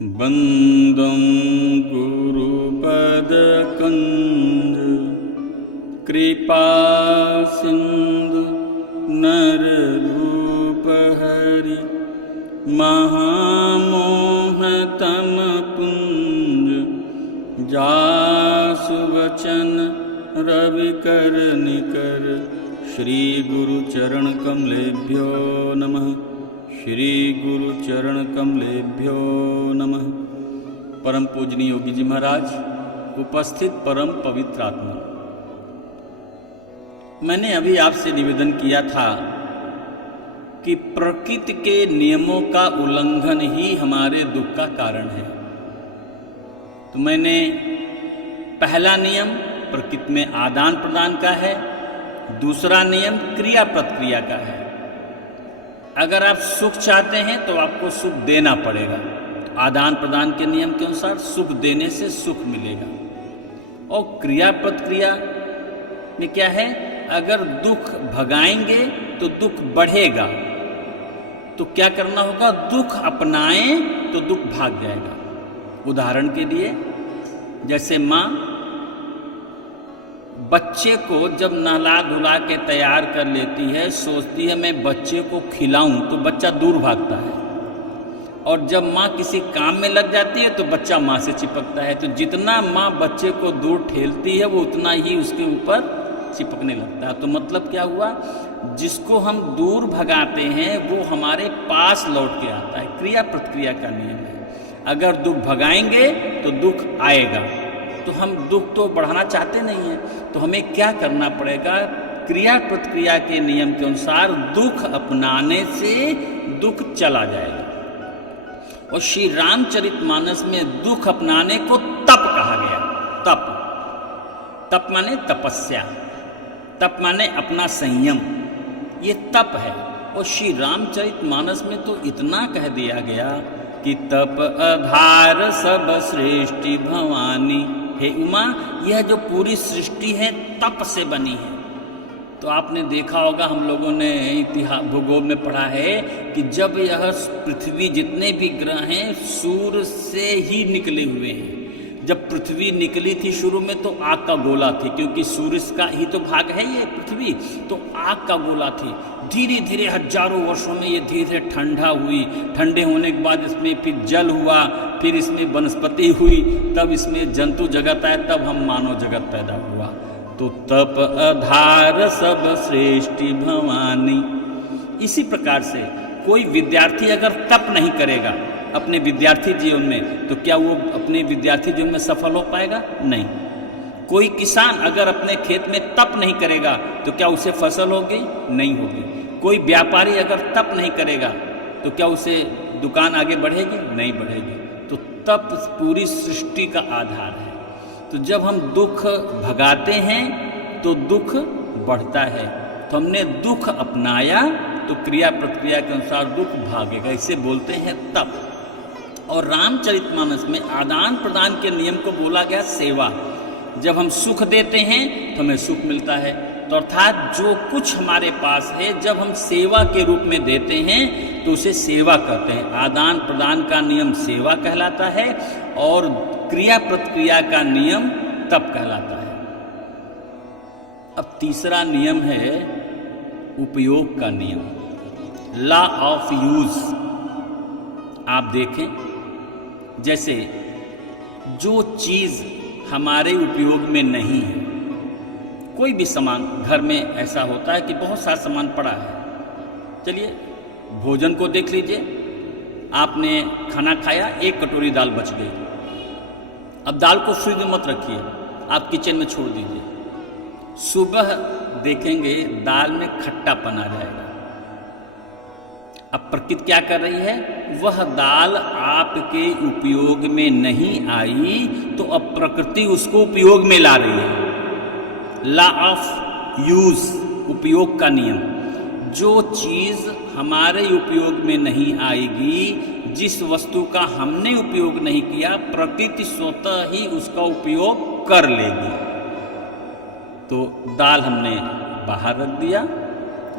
बंदं गुरुपदकंज कृपासिंधु नरभूपहरि महामोहतमपुंज जासुवचन रविकर निकर श्री गुरुचरण कमलेभ्यो नमः। श्री गुरु चरण कमलेभ्यो नमः। परम पूजनीय योगी जी महाराज, उपस्थित परम पवित्र आत्मा, मैंने अभी आपसे निवेदन किया था कि प्रकृति के नियमों का उल्लंघन ही हमारे दुख का कारण है। तो मैंने पहला नियम प्रकृति में आदान प्रदान का है, दूसरा नियम क्रिया प्रतिक्रिया का है। अगर आप सुख चाहते हैं तो आपको सुख देना पड़ेगा। तो आदान प्रदान के नियम के अनुसार सुख देने से सुख मिलेगा। और क्रिया प्रतिक्रिया में क्या है, अगर दुख भगाएंगे तो दुख बढ़ेगा। तो क्या करना होगा, दुख अपनाएं तो दुख भाग जाएगा। उदाहरण के लिए, जैसे माँ बच्चे को जब नहला धुला के तैयार कर लेती है, सोचती है मैं बच्चे को खिलाऊं, तो बच्चा दूर भागता है। और जब माँ किसी काम में लग जाती है तो बच्चा माँ से चिपकता है। तो जितना माँ बच्चे को दूर ठेलती है वो उतना ही उसके ऊपर चिपकने लगता है। तो मतलब क्या हुआ, जिसको हम दूर भगाते हैं वो हमारे पास लौट के आता है। क्रिया प्रतिक्रिया का नियम है। अगर दुख भगाएंगे तो दुख आएगा। तो हम दुख तो बढ़ाना चाहते नहीं हैं, तो हमें क्या करना पड़ेगा, क्रिया प्रतिक्रिया के नियम के अनुसार दुख अपनाने से दुख चला जाएगा। और श्री रामचरितमानस में दुख अपनाने को तप कहा गया। तप, तप माने तपस्या, तप माने अपना संयम, ये तप है। और श्री रामचरितमानस में तो इतना कह दिया गया कि तप आधार सब सृष्टि भवानी। हे उमा, यह जो पूरी सृष्टि है तप से बनी है। तो आपने देखा होगा, हम लोगों ने इतिहास भूगोल में पढ़ा है कि जब यह पृथ्वी जितने भी ग्रह हैं सूर्य से ही निकले हुए हैं। जब पृथ्वी निकली थी शुरू में तो आग का गोला थी, क्योंकि सूर्य का ही तो भाग है ये पृथ्वी, तो आग का गोला थी। धीरे धीरे हजारों वर्षों में ये धीरे धीरे ठंडा हुई। ठंडे होने के बाद इसमें फिर जल हुआ, फिर इसमें वनस्पति हुई, तब इसमें जंतु जगत आया, तब हम मानव जगत पैदा हुआ। तो तप आधार सब सृष्टि भवानी। इसी प्रकार से कोई विद्यार्थी अगर तप नहीं करेगा अपने विद्यार्थी जीवन में, तो क्या वो अपने विद्यार्थी जीवन में सफल हो पाएगा? नहीं। कोई किसान अगर अपने खेत में तप नहीं करेगा तो क्या उसे फसल होगी? नहीं होगी। कोई व्यापारी अगर तप नहीं करेगा तो क्या उसे दुकान आगे बढ़ेगी? नहीं बढ़ेगी। तो तप पूरी सृष्टि का आधार है। तो जब हम दुख भगाते हैं तो दुख बढ़ता है। तो हमने दुख अपनाया तो क्रिया प्रतिक्रिया के अनुसार दुख भागेगा। इसे बोलते हैं तप। और रामचरितमानस में आदान प्रदान के नियम को बोला गया सेवा। जब हम सुख देते हैं तो हमें सुख मिलता है। तो अर्थात जो कुछ हमारे पास है जब हम सेवा के रूप में देते हैं तो उसे सेवा कहते हैं। आदान प्रदान का नियम सेवा कहलाता है और क्रिया प्रतिक्रिया का नियम तप कहलाता है। अब तीसरा नियम है उपयोग का नियम, लॉ ऑफ यूज। आप देखें, जैसे जो चीज हमारे उपयोग में नहीं है, कोई भी सामान, घर में ऐसा होता है कि बहुत सारा सामान पड़ा है। चलिए भोजन को देख लीजिए, आपने खाना खाया, एक कटोरी दाल बच गई। अब दाल को फ्रिज में मत रखिए, आप किचन में छोड़ दीजिए। सुबह देखेंगे दाल में खट्टापन आ जाएगा। अब प्रकृति क्या कर रही है, वह दाल आपके उपयोग में नहीं आई तो अब प्रकृति उसको उपयोग में ला रही है। लॉ ऑफ यूज, उपयोग का नियम। जो चीज हमारे उपयोग में नहीं आएगी, जिस वस्तु का हमने उपयोग नहीं किया, प्रकृति स्वतः ही उसका उपयोग कर लेगी। तो दाल हमने बाहर रख दिया,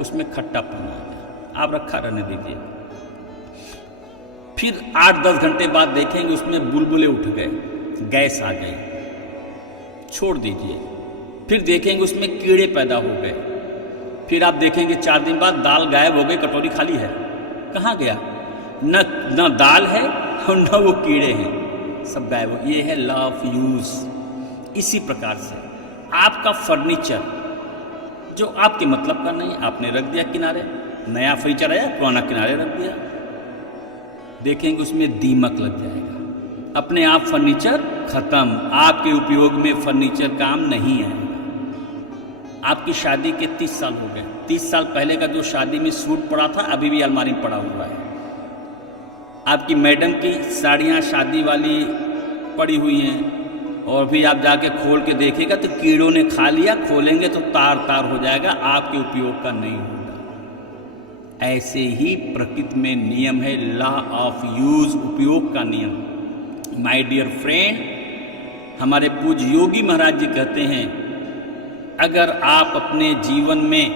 उसमें खट्टापन आ गया, आप रखा रहने दीजिए। फिर 8-10 घंटे बाद देखेंगे उसमें बुलबुले उठ गए, गैस आ गई, छोड़ दीजिए। फिर देखेंगे उसमें कीड़े पैदा हो गए। फिर आप देखेंगे 4 दिन बाद दाल गायब हो गई, कटोरी खाली है। कहाँ गया? न दाल है और न वो कीड़े हैं, सब गायब हो। ये है लॉ ऑफ यूज। इसी प्रकार से आपका फर्नीचर जो आपके मतलब का नहीं, आपने रख दिया किनारे, नया फर्नीचर आया, पुराना किनारे रख दिया, देखेंगे उसमें दीमक लग जाएगा, अपने आप फर्नीचर खत्म, आपके उपयोग में फर्नीचर काम नहीं आएगा। आपकी शादी के 30 साल हो गए, 30 साल पहले का जो शादी में सूट पड़ा था अभी भी अलमारी में पड़ा हुआ है। आपकी मैडम की साड़ियाँ शादी वाली पड़ी हुई हैं, और भी आप जाके खोल के देखेगा तो कीड़ों ने खा लिया, खोलेंगे तो तार तार हो जाएगा, आपके उपयोग का नहीं होगा। ऐसे ही प्रकृति में नियम है, लॉ ऑफ यूज, उपयोग का नियम। माय डियर फ्रेंड, हमारे पूज्य योगी महाराज जी कहते हैं, अगर आप अपने जीवन में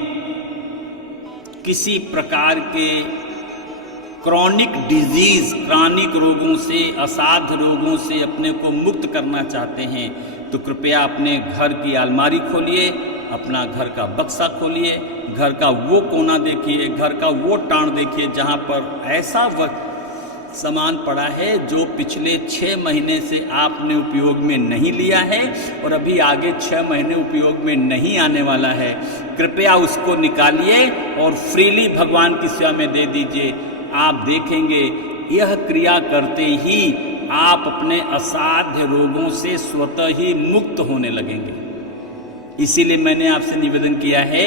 किसी प्रकार के क्रॉनिक डिजीज, क्रॉनिक रोगों से, असाध्य रोगों से अपने को मुक्त करना चाहते हैं तो कृपया अपने घर की अलमारी खोलिए, अपना घर का बक्सा खोलिए, घर का वो कोना देखिए, घर का वो टाण देखिए जहाँ पर ऐसा सामान पड़ा है जो पिछले 6 महीने से आपने उपयोग में नहीं लिया है और अभी आगे 6 महीने उपयोग में नहीं आने वाला है। कृपया उसको निकालिए और फ्रीली भगवान की सेवा में दे दीजिए। आप देखेंगे यह क्रिया करते ही आप अपने असाध्य रोगों से स्वतः ही मुक्त होने लगेंगे। इसीलिए मैंने आपसे निवेदन किया है,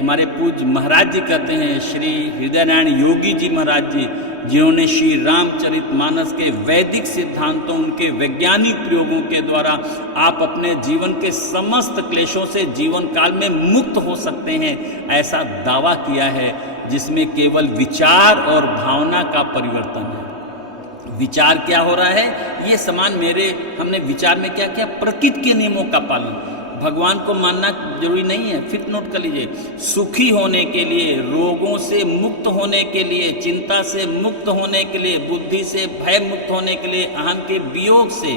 हमारे पूज्य महाराज जी कहते हैं, श्री हृदय नारायण योगी जी महाराज जी, जिन्होंने श्री रामचरितमानस के वैदिक सिद्धांतों, उनके वैज्ञानिक प्रयोगों के द्वारा आप अपने जीवन के समस्त क्लेशों से जीवन काल में मुक्त हो सकते हैं, ऐसा दावा किया है, जिसमें केवल विचार और भावना का परिवर्तन है। विचार क्या हो रहा है? ये समान हमने विचार में क्या किया? प्रकृति के नियमों का पालन। भगवान को मानना जरूरी नहीं है, फिर नोट कर लीजिए। सुखी होने के लिए, रोगों से मुक्त होने के लिए, चिंता से मुक्त होने के लिए, बुद्धि से भय मुक्त होने के लिए, अहम के वियोग से,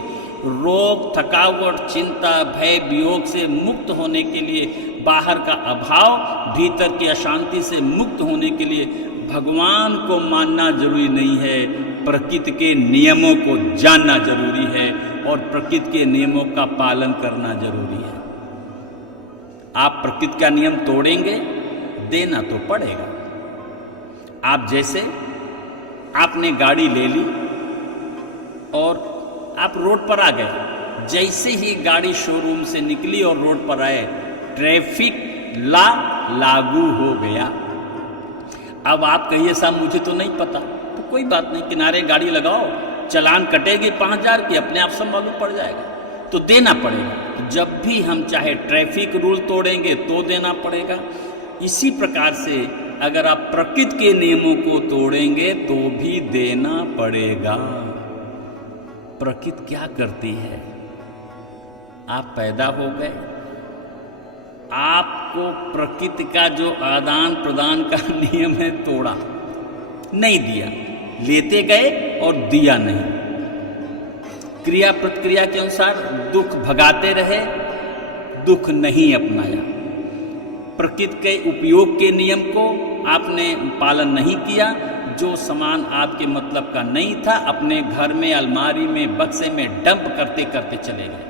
रोग, थकावट, चिंता, भय, वियोग से मुक्त होने के लिए, बाहर का अभाव, भीतर की अशांति से मुक्त होने के लिए भगवान को मानना जरूरी नहीं है, प्रकृति के नियमों को जानना जरूरी है और प्रकृति के नियमों का पालन करना जरूरी है। आप प्रकृति का नियम तोड़ेंगे, देना तो पड़ेगा। आप जैसे आपने गाड़ी ले ली और आप रोड पर आ गए, जैसे ही गाड़ी शोरूम से निकली और रोड पर आए, ट्रैफिक लॉ लागू हो गया। अब आप कहिए साहब मुझे तो नहीं पता, तो कोई बात नहीं, किनारे गाड़ी लगाओ, चालान कटेगी 5000 की, अपने आप सब मालूम पड़ जाएगा, तो देना पड़ेगा। जब भी हम चाहे ट्रैफिक रूल तोड़ेंगे तो देना पड़ेगा। इसी प्रकार से अगर आप प्रकृति के नियमों को तोड़ेंगे तो भी देना पड़ेगा। प्रकृति क्या करती है? आप पैदा हो गए, आपको प्रकृति का जो आदान प्रदान का नियम है तोड़ा, नहीं दिया, लेते गए और दिया नहीं, क्रिया प्रतिक्रिया के अनुसार दुख भगाते रहे, दुख नहीं अपनाया, प्रकृति के उपयोग के नियम को आपने पालन नहीं किया, जो सामान आपके मतलब का नहीं था अपने घर में, अलमारी में, बक्से में डंप करते करते चले गए।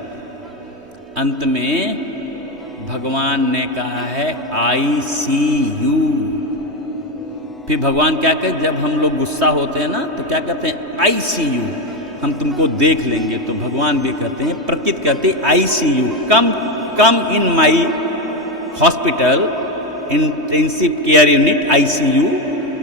अंत में भगवान ने कहा है आई सी यू। फिर भगवान क्या कहते, जब हम लोग गुस्सा होते हैं ना तो क्या कहते हैं? आई सी यू, हम तुमको देख लेंगे। तो भगवान भी कहते हैं, प्रकृति कहते हैं I C U, come in my hospital, intensive care unit ICU,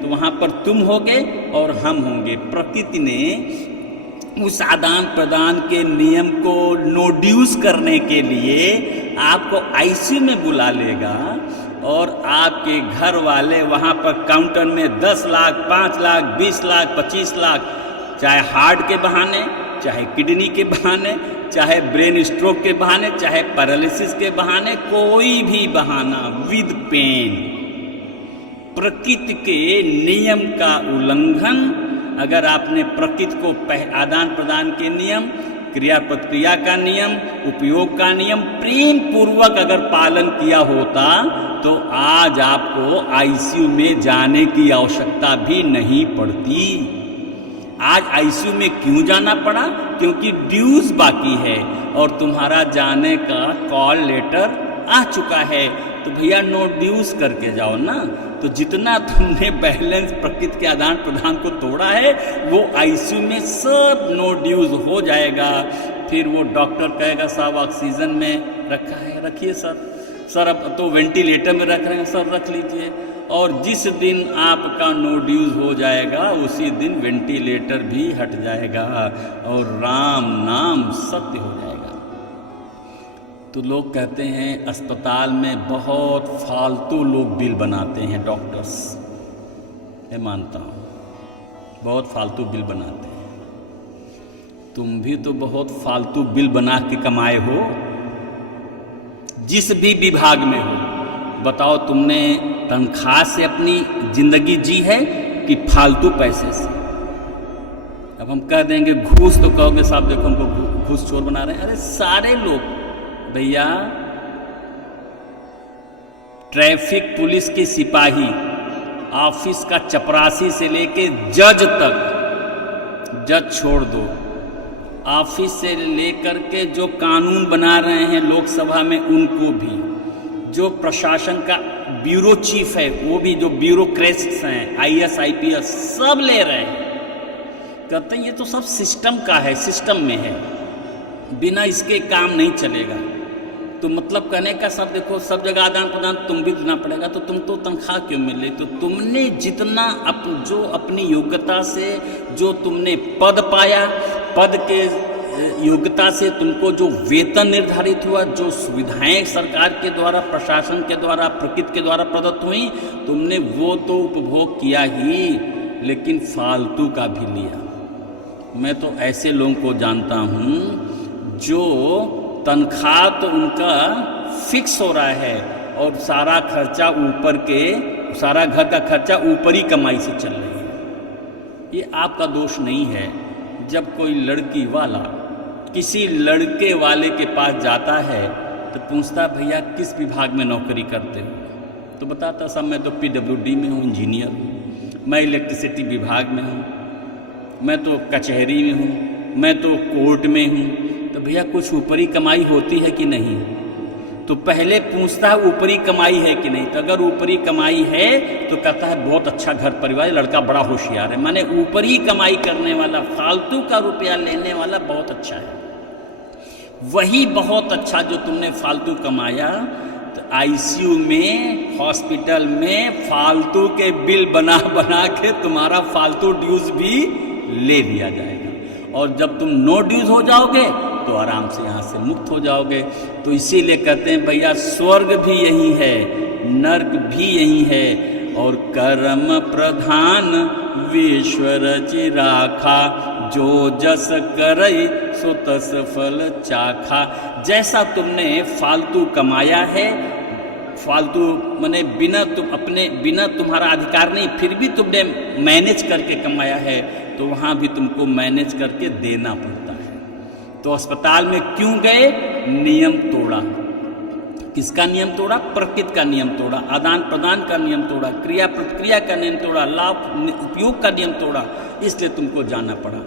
तो वहाँ पर तुम होगे और हम होंगे। प्रकृति ने उस आदान प्रदान के नियम को नोड्यूस करने के लिए आपको ICU में बुला लेगा और आपके घर वाले वहाँ पर काउंटर में 10 लाख, 5 लाख, 20 लाख, 25 लाख, चाहे हार्ट के बहाने, चाहे किडनी के बहाने, चाहे ब्रेन स्ट्रोक के बहाने, चाहे पैरालिसिस के बहाने, कोई भी बहाना, विद पेन, प्रकृति के नियम का उल्लंघन अगर आपने प्रकृति को आदान प्रदान के नियम, क्रिया प्रतिक्रिया का नियम, उपयोग का नियम प्रेम पूर्वक अगर पालन किया होता तो आज आपको आईसीयू में जाने की आवश्यकता भी नहीं पड़ती। आज आईसीयू में क्यों जाना पड़ा? क्योंकि ड्यूज बाकी है और तुम्हारा जाने का कॉल लेटर आ चुका है। तो भैया नो ड्यूज करके जाओ ना। तो जितना तुमने बैलेंस प्रकृति के आदान प्रदान को तोड़ा है वो आईसीयू में सब नो ड्यूज हो जाएगा। फिर वो डॉक्टर कहेगा साहब ऑक्सीजन में रखा है, रखिए सर अब तो वेंटिलेटर में रख रहे हैं सर, रख लीजिए। और जिस दिन आपका नो ड्यूज हो जाएगा उसी दिन वेंटिलेटर भी हट जाएगा और राम नाम सत्य हो जाएगा। तो लोग कहते हैं अस्पताल में बहुत फालतू लोग बिल बनाते हैं डॉक्टर्स, मैं मानता हूँ बहुत फालतू बिल बनाते हैं। तुम भी तो बहुत फालतू बिल बना के कमाए हो, जिस भी विभाग में हो। बताओ तुमने तनख्वाह से अपनी जिंदगी जी है कि फालतू पैसे से? अब हम कह देंगे घूस, तो कहोगे साहब देखो हमको घूस चोर बना रहे हैं। अरे सारे लोग भैया, ट्रैफिक पुलिस के सिपाही, ऑफिस का चपरासी से लेके जज तक, जज छोड़ दो, ऑफिस से लेकर के जो कानून बना रहे हैं लोकसभा में उनको भी, जो प्रशासन का ब्यूरो चीफ है वो भी, जो ब्यूरोक्रेट्स हैं आईएएस आईपीएस सब ले रहे हैं। कहते हैं ये तो सब सिस्टम का है, सिस्टम में है, बिना इसके काम नहीं चलेगा। तो मतलब कहने का सब देखो सब जगह आदान प्रदान तुम भी देना पड़ेगा। तो तुमको तनख्वाह क्यों मिले? तो तुमने जितना जो अपनी योग्यता से जो तुमने पद पाया, पद के योग्यता से तुमको जो वेतन निर्धारित हुआ, जो सुविधाएं सरकार के द्वारा, प्रशासन के द्वारा, प्रकृति के द्वारा प्रदत्त हुई, तुमने वो तो उपभोग किया ही, लेकिन फालतू का भी लिया। मैं तो ऐसे लोगों को जानता हूँ जो तनख्वाह तो उनका फिक्स हो रहा है और सारा खर्चा ऊपर के, सारा घर का खर्चा ऊपरी कमाई से चल रही है। ये आपका दोष नहीं है। जब कोई लड़की वाला किसी लड़के वाले के पास जाता है तो पूछता भैया किस विभाग में नौकरी करते हो? तो बताता साहब मैं तो पीडब्ल्यूडी में हूँ, इंजीनियर हूँ, मैं इलेक्ट्रिसिटी विभाग में हूँ, मैं तो कचहरी में हूँ, मैं तो कोर्ट में हूँ। तो भैया कुछ ऊपरी कमाई होती है कि नहीं? तो पहले पूछता है ऊपरी कमाई है कि नहीं। तो अगर ऊपरी कमाई है तो कहता है बहुत अच्छा घर परिवार, लड़का बड़ा होशियार है। माने ऊपरी कमाई करने वाला, फालतू का रुपया लेने वाला बहुत अच्छा है। वही बहुत अच्छा जो तुमने फालतू कमाया, तो आईसीयू में, हॉस्पिटल में फालतू के बिल बना बना के तुम्हारा फालतू ड्यूज भी ले लिया जाएगा। और जब तुम नो ड्यूज हो जाओगे तो आराम से यहाँ से मुक्त हो जाओगे। तो इसीलिए कहते हैं भैया स्वर्ग भी यही है, नर्क भी यही है, और कर्म प्रधान विश्वर चिराखा, जो जस करई सो तस फल चाखा। जैसा तुमने फालतू कमाया है, फालतू माने बिना तुम्हारा अधिकार नहीं, फिर भी तुमने मैनेज करके कमाया है, तो वहाँ भी तुमको मैनेज करके देना पड़ता है। तो अस्पताल में क्यों गए? नियम तोड़ा। किसका नियम तोड़ा? प्रकृति का नियम तोड़ा, आदान प्रदान का नियम तोड़ा, क्रिया प्रतिक्रिया का नियम तोड़ा, लाभ उपयोग का नियम तोड़ा, इसलिए तुमको जाना पड़ा।